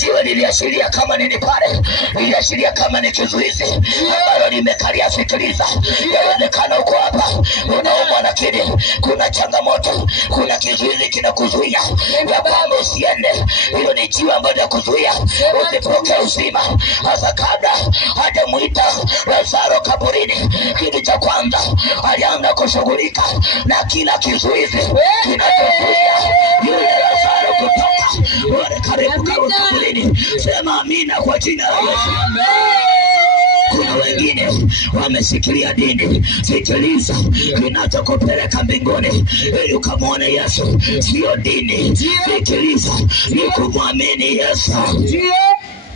Jiwe liliashiria kama nini pale? Liliashiria kama ni kizuizi ambalo limekalia. Sikiliza, yawezekana uko hapa unaumwa, lakini kuna changamoto, kuna kizuizi kinakuzuia ya kwamba usiende. Hiyo ni jiwe ambalo linakuzuia usipokee uzima. Hasa kabla hajamuita Lazaro kaburini, kitu cha kwanza alianza kushughulika na kila kizuizi kinachozuia yule Lazaro kutoka. Wale karibu kaburini, sema amina kwa jina la Yesu. Kuna wengine wameshikilia dini. Sikiliza, kinachokupeleka mbinguni ili ukamwone Yesu sio dini. Sikiliza, ni kumwamini Yesu.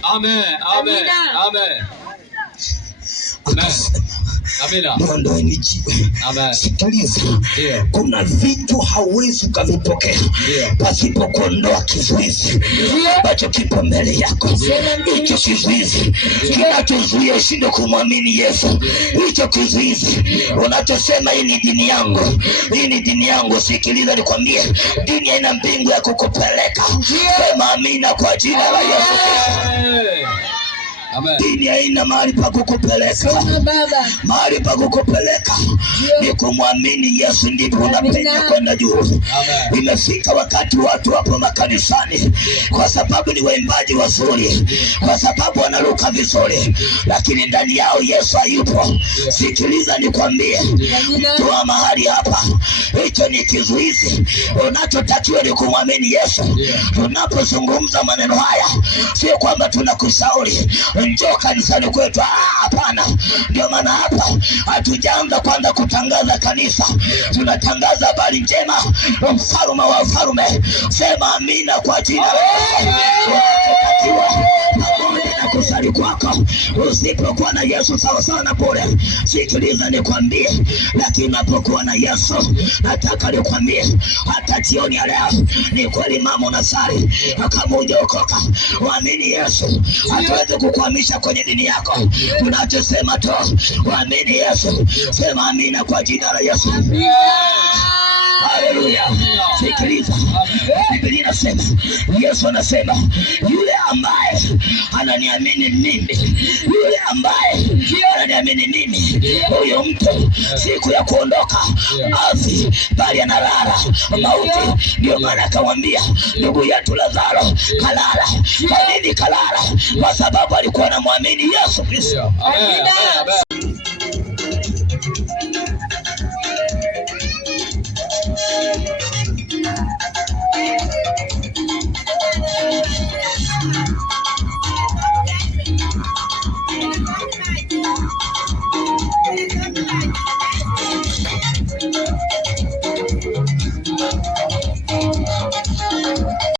Amen, amen, amen. Niondoeni jiwe. Sikiliza, kuna vitu hauwezi ukavipokea pasipo kuondoa kizuizi ambacho kipo mbele yako. Hicho kizuizi kinachozuia ushinde kumwamini Yesu, hicho kizuizi unachosema hii ni dini yangu, hii ni dini yangu. Sikiliza nikwambie, dini haina mbingu ya kukupeleka. Sema amina kwa jina la Yesu. Dini haina mahali pa kukupeleka. Mahali pa kukupeleka ni kumwamini Yesu, ndipo unapenya kwenda juu. Imefika wakati watu wapo makanisani kwa sababu ni waimbaji wazuri, kwa sababu wanaruka vizuri, lakini ndani yao Yesu hayupo. Sikiliza nikwambie, mtu wa mahali hapa, hicho ni kizuizi. Unachotakiwa ni kumwamini Yesu. Tunapozungumza maneno haya, sio kwamba tunakushauri njoo kanisani kwetu. Hapana. Ndio maana hapa hatujaanza kwanza kutangaza kanisa, tunatangaza habari njema, mfalme wa wafalme. Sema amina kwa jina la Yesu. Pamoja na kusali kwako, usipokuwa na Yesu sawa sawa na bure. Sikiliza nikwambie, lakini unapokuwa na Yesu, nataka nikwambie hata jioni ya leo, ni kweli mama unasali, kama hujaokoka waamini Yesu, hatuwezi kukuhamisha kwenye dini yako. Tunachosema tu waamini Yesu. Sema amina kwa jina la Yesu. Haleluya. Sikiliza, Biblia inasema, Yesu anasema, yule ambaye ananiamini mimi, yule ambaye ananiamini mimi, huyo mtu siku ya kuondoka afi, bali analala mauti. Ndio maana akamwambia ndugu yetu Lazaro kalala. Kwa nini kalala? Kwa sababu alikuwa anamwamini Yesu Kristo. Amen.